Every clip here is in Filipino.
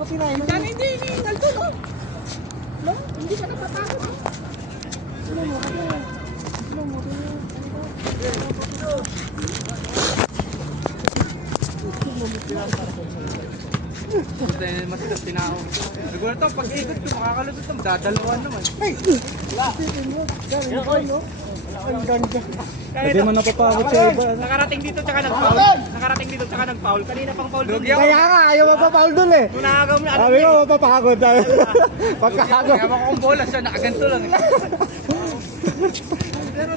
puti na yun. Sana hindi hinihingal doon, oh. No? Hindi ka natatakot, oh. Sino mo? Sino mo? Matigas tinao. Siguro ito, pag-ikot ko, makakalabot ito, dadalawan naman. Ay! Lasipin mo. Galing ko, no? Ang ganda. Hindi mo napapagod sa iba. Nakarating dito tsaka nag-foul. Nakarating dito tsaka nag-foul. Kanina pang foul doon. Kaya nga, ayaw mapapaul dun eh. Nung nakagaw mo na, Sabi ko, mapapagod. Pagkakagod. Kaya ako kung bola siya, nakaganto lang.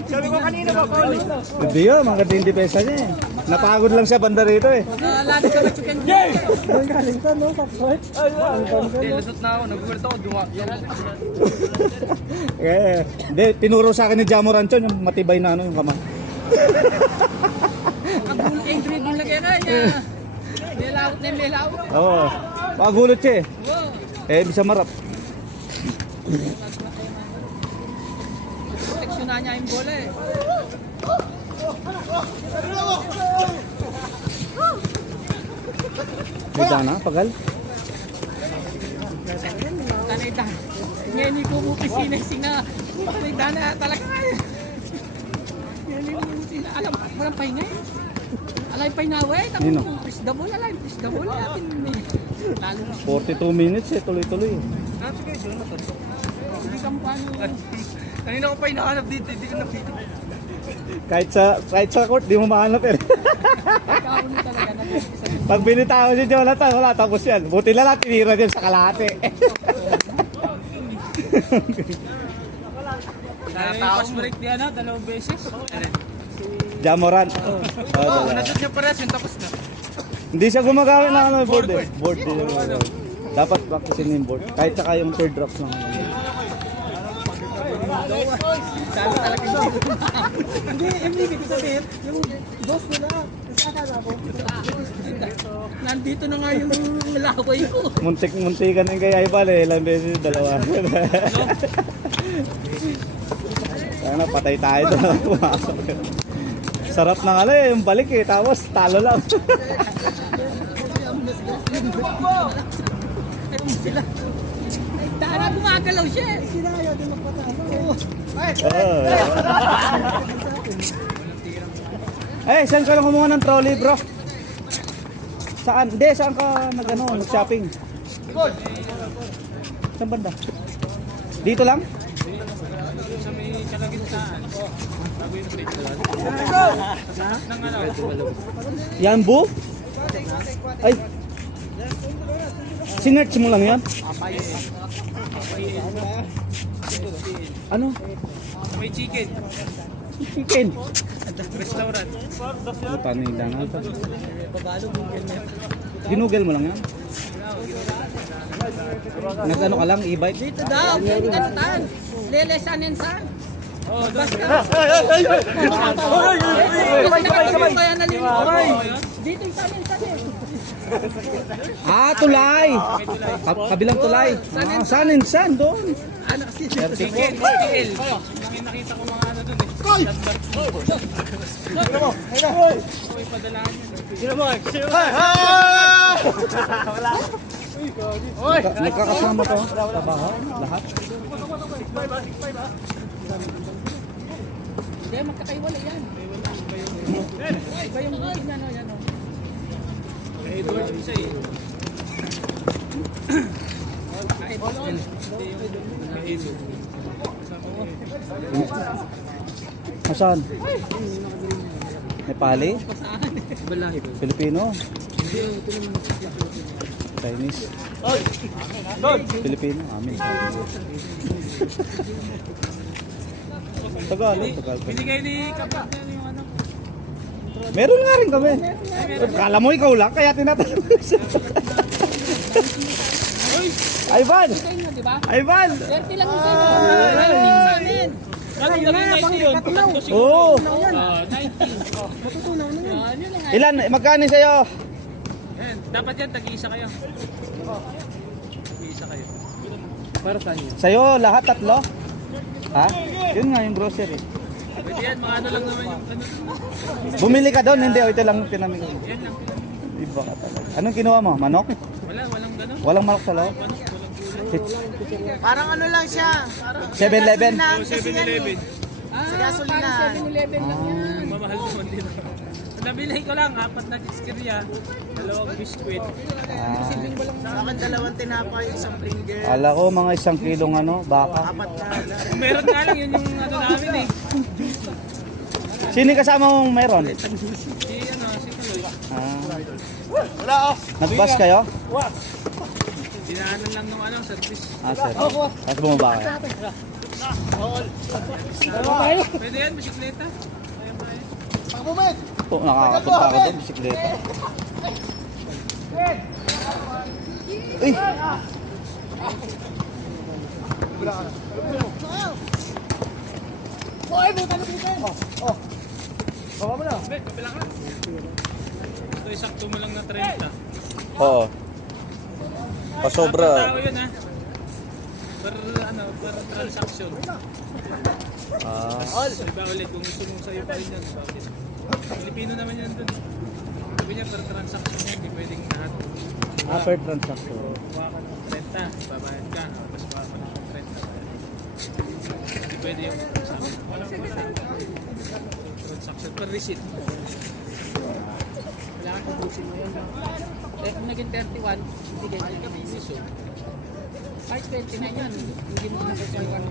Sabi ko kanina pa, foul. Hindi yun, maganda yung depensa niya eh. Napagod lang siya banda rito eh. Lalo ka matsukin ko. Ang galing ka, no? Kapot. Ang ganda, Hindi, no? lusot na ako. Nag-gulat ako, Hindi, tinuro sa akin ni Jamo Ranchon yung matibay na ano yung kamay. Kabulot yung dribble na gano'n niya. Melawot na melawot. Oo, pagulot siya eh. Wow. Eh, bisa marap. Proteksyon na niya yung bola eh. May dana, pagal. Tanay dan. Ngayon hindi ko mupisina sina. Tanay dan na talaga nga. Ngayon hindi ko mupisina. Alam, walang pahinga eh. Alay painawa eh. Nino? Push the ball, alay. Push the ball. Lalo na. 42 minutes eh, tuloy-tuloy. Hindi kang paano. Kanina ko pa hinahanap dito, hindi ko nakita. Kahit sa court, di mo mahanap eh. Kauno talaga. Pag binitaw si Jonathan, wala, tapos yan. Buti na lang, tinira din sa kalahati. Pass break di ano, dalawang beses. Jamoran. Oo, nasot niya pares yun, tapos na. Hindi siya gumagamit ng ano, board eh. Board din. Dapat practicein yung board. Kahit saka yung third drops lang. Sabi talaga hindi. Hindi, hindi ko sabihin. Yung boss nila. Kasi akala ko. Nandito na nga yung laway ko. Muntik-muntikan yung kay Aibal eh. Ilang beses, dalawa. Sana patay tayo doon. Sarap na nga eh, yung balik eh. Tapos talo lang. Sila. Ay, tara, gumagalaw siya. Sila ayaw din magpatalo. Eh, saan ka lang kumuha ng trolley, bro? Saan? Hindi, saan ka nag-shopping? Saan banda? Dito lang? Sa may kalagitnaan. Bago yung break. Yan, bu? Ay. Sinerch mo lang yan? Ano? May chicken. Chicken. Restaurant. Buta ni Dangal pa. Ginugel mo lang yan? Nag-ano ka lang, e-bike? Dito daw, pwede ka nataan. Lelesanin sa. Oh, Basta. Sabay! Dito yung sanin. Ah, tulay! Kabilang tulay. Ah, sanin, doon. Ano kasi? chicken. Nakita ko mga ano dun eh. May padalaan yun. Nagkakasama to? Trabaho? Lahat? Hindi, magkakaiwala yan. Iba yung buhay niya, no? Yan, no? May Edward yung isa eh. Nasaan? Nepali? Balahi. Filipino? Chinese? Filipino? Amin. Tagalog. Binigay ni Kapag yung ano. Meron nga rin kami. Kala mo ikaw lang, kaya tinatanong ko siya. Ivan! Tingnan, di ba? Ivan! 30 lang yung sanin. Ano yung 90 yun? Oo! Ah, 90. Matutunaw na yun. Yun lang. Ilan? Magkano sa'yo? Yan, dapat yan, tag-iisa kayo. Tag-iisa kayo. Para saan yun? Sa'yo, lahat tatlo? Ha? Yun nga yung grocery. Pwede yan, mga ano lang naman yung ano. Bumili ka doon, hindi. O, ito lang pinamili. Yan lang. Iba ka talaga. Anong kinuha mo? Manok? Walang ganun. Walang manok sa loob? Parang ano lang siya. Parang 7-Eleven? gasolina kasi yan eh. 7-Eleven. Sa gasolina. Parang 7-Eleven lang yan. Mamahal naman din. Nabili ko lang, 4 na chichirya, 2 biskwit. Ah, Sa akin dalawang tinapay, isang Pringles. ala ko mga 1 kilong ano, baka. 4 na. Kung meron nga lang, yun yung ano namin eh. Sino yung kasama mong meron? Si Kaloy. Ah. Nag-bus kayo? Dinaanan lang nung ano, service. Ah, sir. Tapos bumaba kayo. Pwede yan, bisikleta. Oh, nakakapunta ako doon, bisikleta. Uy! Be, kapila ka. Ito, isakto mo lang na 30. Oo. Pasobra. Tao yun ha. Per transaction. Ah. Diba ulit, kung gusto mong sa'yo pa rin yan, bakit? Pilipino naman yan dun. Sabi niya, per transaction yan, hindi pwedeng lahat. Per transaction. Kuha ka ng 30, babayad ka. Tapos kuha ka ng 30, hindi pwede yung transaction per receipt. Wala kang tubusin mo yun. Eh, kung naging 31, hindi ganyan kami iso. Kahit 29 yan, hindi mo na sa yan.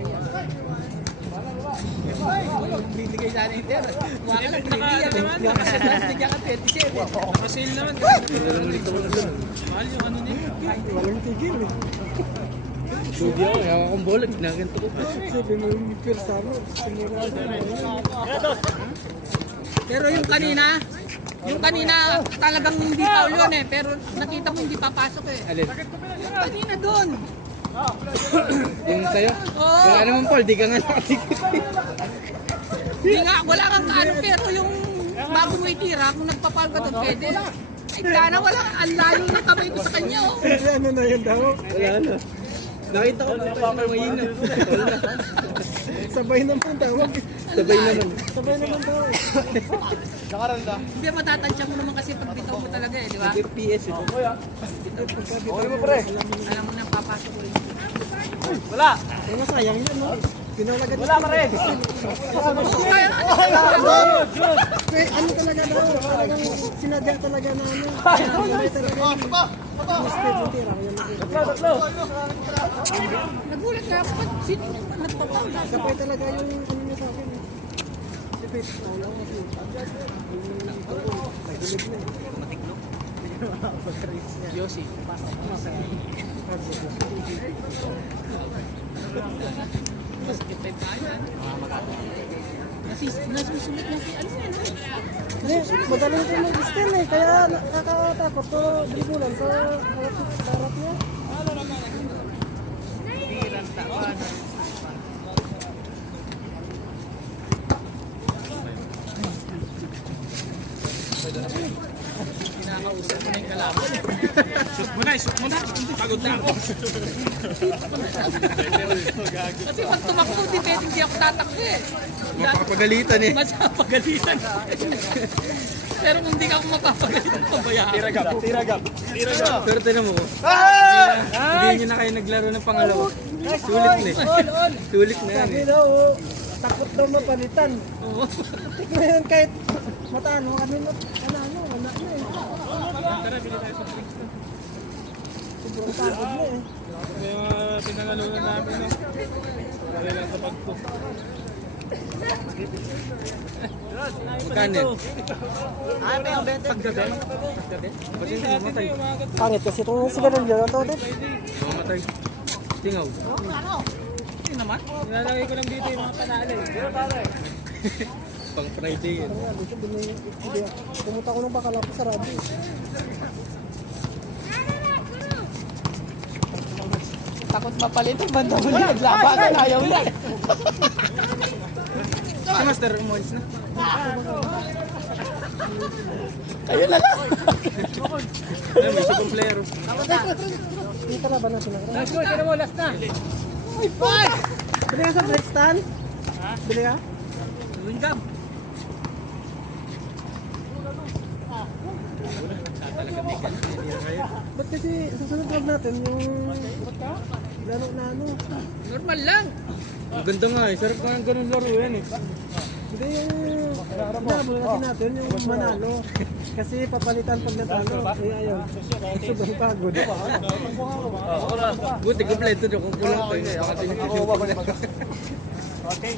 Bibigay sa akin ito. Wala ka lang, bibigyan. Bigyan ka 27. Nakasale naman. Mahal yung ano niya. Walang tigil eh. Studio, yawa kong bola, ginaganto ko. Sabi mo yung pirsa mo. Pero yung kanina talagang hindi foul yun eh. Pero nakita mo hindi papasok eh. Alin? Yung kanina doon. Yung sa'yo? Oo. Wala naman Paul, di ka nga nakatikit. Hindi nga, wala kang ano. Pero yung bago mo itira, kung nagpapal ka doon, pwede. Ay, sana wala. Ang layo ng kamay ko sa kanya oh. Ano na yun daw? Wala na. Nakita ko pa yung mahina. Wala na. Sabay naman tawag. Sabay naman. Sabay naman daw. Hindi, matatansya mo naman kasi pag bitaw mo talaga eh, di ba? FPS ito. Alam mo na, papasok ko rin. Ano sayang yun no? Pinalagad. Wala pa rin. Kaya Ano talaga daw? Talagang sinadya talaga na ano. Sabay talaga yun. Mistake yung tira. nagulat nga ako, ba't sino yung nagpapal? Sabay talaga yung ano niya sa akin. Sipit. Wala ko kasi. Yossi. Mas kita yung bayan. Nasusunod na si ano yan. Hindi, madaling ko mag-stem eh. Kaya nakakatakot to dribulan sa harap niya. Kinakausap mo na yung kalaban. Shoot mo na. Pagod na ako. Kasi pag tumakbo, hindi ako tatakbo eh. Mapapagalitan eh. Mas mapagalitan. Pero kung di ka ako mapapagalitan, pabayaan. Pero tinan mo ko. Hindi nyo na kayo naglaro ng pangalawa. Sulit na eh. Sulit na yan Sabi eh. daw, takot daw mapalitan. Oo. Ngayon kahit matano kami wala na eh. Tara, bili tayo sa drinks na. Sobrang pagod na eh. Yung mga pinangalunan namin, no? Wala lang sa bag ko. Magkano yan? Paggabi. Kasi sa atin yung mga gat- Pangit kasi itong sigarilyo na to. Mamatay. Tingaw. Yun naman. Nilalagay ko lang dito yung mga panalo. Pang Friday yan. Pumunta ko nung bakala po sa radyo. Takot mapalitan, banda mo na. Naglabanan, ayaw na. Si Master umalis na. Kayo na lang. Ay, may isang player. Dito na ba na sinagra? Last goal, sino mo, last na. Bili ka sa break stand? Bili ka? Wingam. Talaga may ganyan. Ba't kasi susunod vlog natin yung laro na ano? Normal lang. Ang ganda nga eh. Sarap nga ng ganun laro yan eh. Hindi yung laro kasi natin yung manalo. Kasi papalitan pag natalo. Kaya ayun. Sobrang pagod. Buti kompleto doon. Kung kulang pa yun. Okay.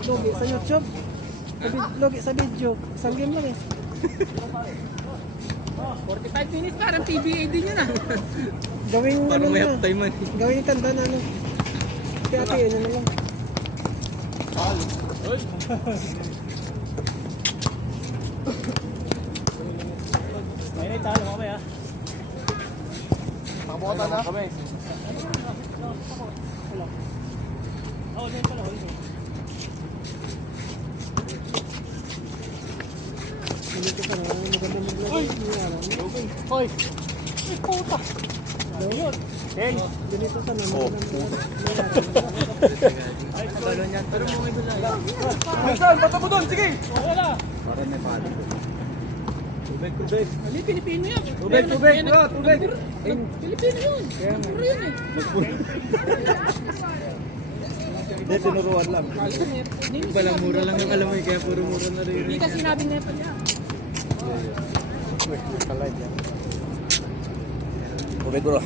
Logi sa YouTube. Logi sa video. Isang game lang eh. 45 minutes parang PBA din yun ah. Gawing ano Parang may na. half time man. Gawing tanda na ano. Kaya ano na lang. Mainit talo mamaya. Nakabukatan na kami. Ganito ka na. Maganda maglaro. Hoy! Ay, puta! Yun! Hey! Ganito ka na. Ay, talo niyan. Pero mo may dala. Minsan, bata mo doon. Sige! Wala! Para may palo. Tubig, tubig. Hindi, Pilipino yan. Tubig, tubig, bro, tubig. Pilipino yun. Puro yun eh. Hindi, tinuruan lang. Palang mura lang ang alam mo eh. Kaya puro mura na rin. Hindi ka sinabing Nepal yan. Tubig bro.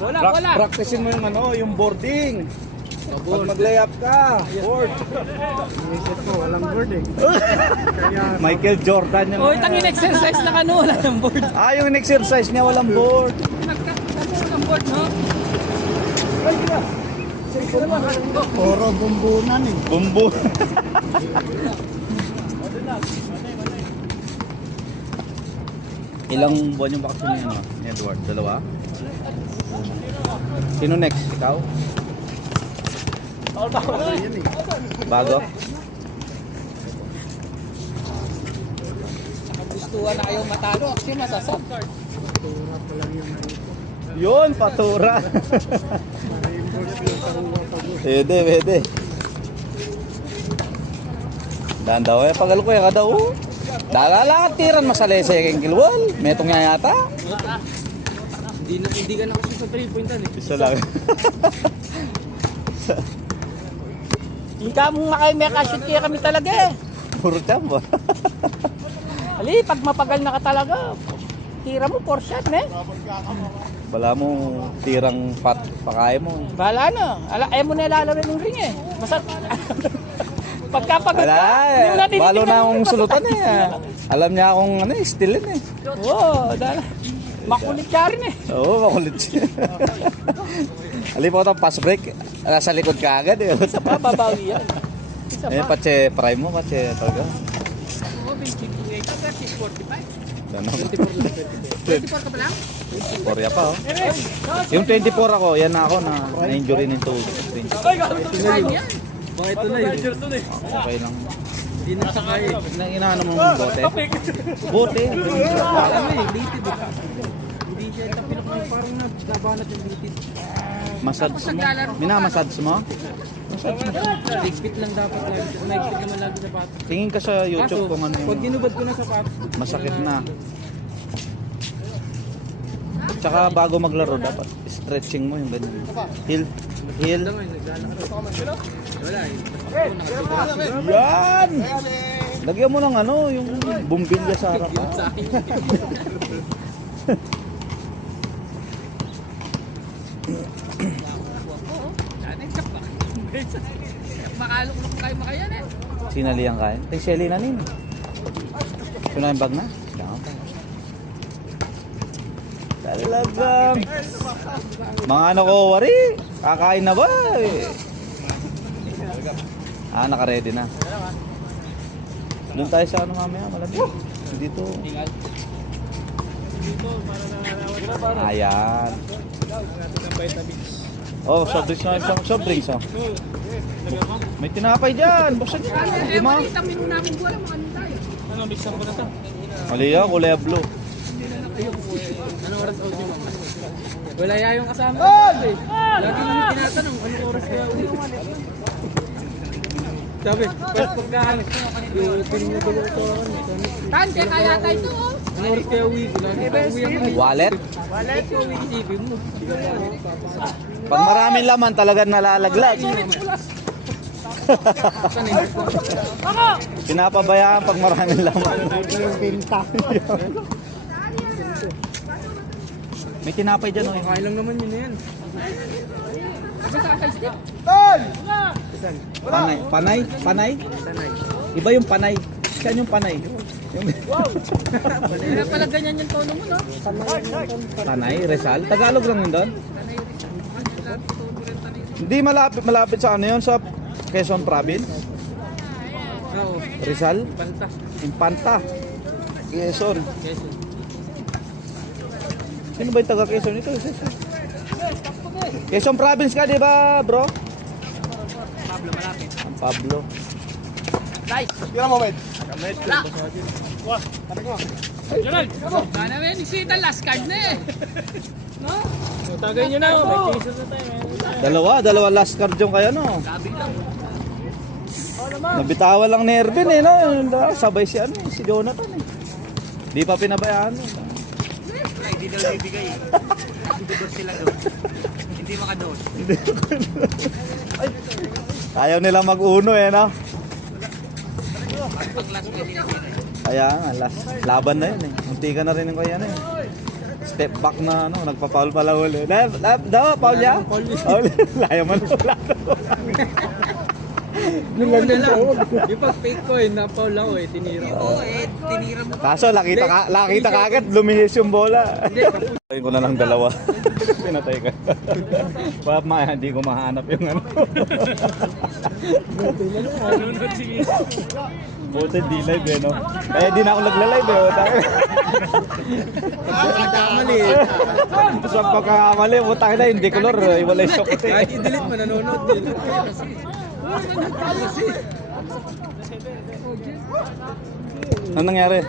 Wala, wala. Practicein mo yung ano, yung boarding. Pag mag-layup ka, board. Inisip ko, walang board eh. Michael Jordan yan. Oy, tangin exercise na ano, wala ng board. Ah, yung exercise niya walang board. Nagkakaroon ng board, no? Puro bumbunan eh. Bumbu. Ilang buwan yung bakasyon niya, no? Ni Edward? Dalawa? Sino next? Ikaw? Bago? Gustuhan na kayo matalo, actually masasab. Yun, patura. Pwede, pwede. Dan daw eh, pagal ko ya kada o. Dalala tiran masalese keng kilwal. Metong nya yata. Hindi ka na kasi sa 3-pointan eh. Isa lang. Ika mong makay-mekashoot kaya kami talaga eh. Puro chamba. Ali, pag mapagal na ka talaga, tira mo 4 shot, ne? Wala mo tirang pakay mo. Bahala na. Ayaw mo na ilalawin ng ring eh. Pagkapagod Wala eh. Balo na akong sulutan eh. Alam niya akong ano, stilin eh. Oo, dala. Makulit ka rin eh. Oo, makulit siya. Alin po ito, pass break. Nasa likod ka agad eh. Isa pa, babawi yan. Isa Eh, pa. pache prime mo, pache talaga. Oo, 28 ka, 45. Ano? 24 ka pa lang? 24 pa oh. Yung 24 ako, yan na ako na na-injury nito. 25 yan. Bakit ito na yun? Okay lang. Hindi na sakay eh. Inaano mo yung bote? Bote? Alam mo eh, litid eh. Hindi siya tapilok na parang nabanat yung litid. Massage mo? Minamassage mo? Ligpit lang dapat lang. Naigpit naman lagi sa pato. Tingin ka sa YouTube kung ano Pag yung ginubad ko na sa pato, masakit na. Tsaka bago maglaro dapat stretching mo yung ganyan. Heel. Heel. lang eh, naglalakad. Wala eh. Yan! Lagyan mo ng ano, yung bumbilya sa harap. Sa akin. Makalok kayo makayan eh. Sinalihan ka. Tay Shelly na nin. Sino yung bag na? Talagang mga ano ko, wari. Kakain na ba? Ah, naka-ready na. Doon tayo sa ano mamaya, malamig. Dito. Ayan. Oh, soft drinks na isang soft drinks oh. May tinapay dyan. Buksan nyo. Eh, Lima. maliit ang menu namin buwan. Ano tayo? Ano, mixan ko na to. Mali yan, kulay blue. Anong oras out niyo mama? Wala yung kasama. Oh! Lagi nang tinatanong, anong oras kaya ulit? Sabi, pas pagkaan. Tan, kaya kaya tayo ito. Oh. Ano oras kaya uwi ko? Lagi pa uwi ako. Wallet? Wallet ko uwi isipin mo. Pag maraming laman talagang nalalaglag. Saan eh? Pinapabayaan pag maraming laman. Yung pinta. May tinapay dyan oh. Kaya lang naman yun na yan. Panay. Panay? Panay? Iba yung panay. Saan yung panay? Yung Kaya pala ganyan yung tono mo, no? panay, Rizal? Tagalog lang yun doon? Hindi malapit sa ano yun, sa Quezon Province? Oo. Rizal? Panta. Impanta. Quezon. Quezon. Sino ba yung taga Quezon ito? Quezon Province ka, di ba, bro? Pablo, malapit. Ang Pablo. Sana may nisita last card na eh. No? Tagay nyo na. May cases na tayo. Dalawa last card yung kaya, no? Nabitawan lang ni Ervin, eh, no? Sabay si, ano, si Jonathan, eh. Di pa pinabayaan, eh. Hindi daw ibigay. Hindi doon sila doon. Hindi makadoon. Ayaw nila mag-uno, eh, no? Pag last na nila. Kaya nga, last laban na yun, eh. Munti ka na rin yung kaya na, eh. Step back na, ano, nagpa-foul pala uli. Daw, foul niya? Foul. Layo man wala. Yung ano lang. Yung pag fake ko eh, napaul ako eh, tinira ko. Oo eh, tinira mo. Kaso, nakita ka agad, lumihis yung bola. Patayin ko na lang dalawa. Pinatay ka. Hindi ko mahanap yung ano. Nunod sige. Buti di live, eh, no? Kaya di na ako nagla-live, eh. Pagkakamali eh. Sa pagkakamali, butang na, hindi color, wala yung shot, eh. Kahit i-delete mo, nanonood din. Ano nangyari?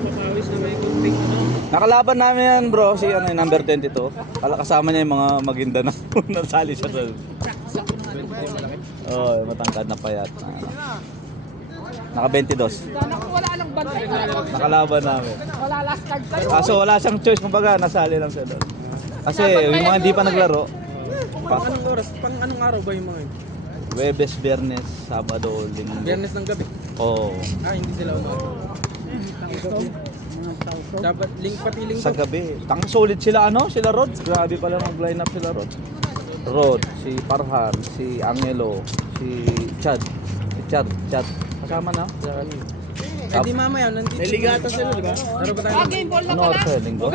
Papawis na may kunting ano. Nakalaban namin yan, bro, si ano, yung number 22. Kasama niya yung mga Maguinda na nasali siya doon. Oo, matangkad na payat. Naka 22. Sana kung wala lang bantay na. Nakalaban namin. Wala last card tayo. Kaso wala siyang choice, kumbaga nasali lang siya doon. Kasi yung mga hindi pa naglaro, Pang anong oras? Pang anong araw ba yung mga yun? Webes, Biyernes, Sabado, Linggo. Biyernes ng gabi. Oo. Hindi sila umaga. Dapat pati linggo. Sa gabi. Tang solid sila ano, sila Rod. Grabe pala mag-line up sila Rod. Rod, si Parhan, si Angelo, si Chad. Si Chad. Kasama na. Eh di mamaya, nandito. May ligata sila, di ba? Laro ba tayo? Game ball na Ano pala. oras yun? Linggo?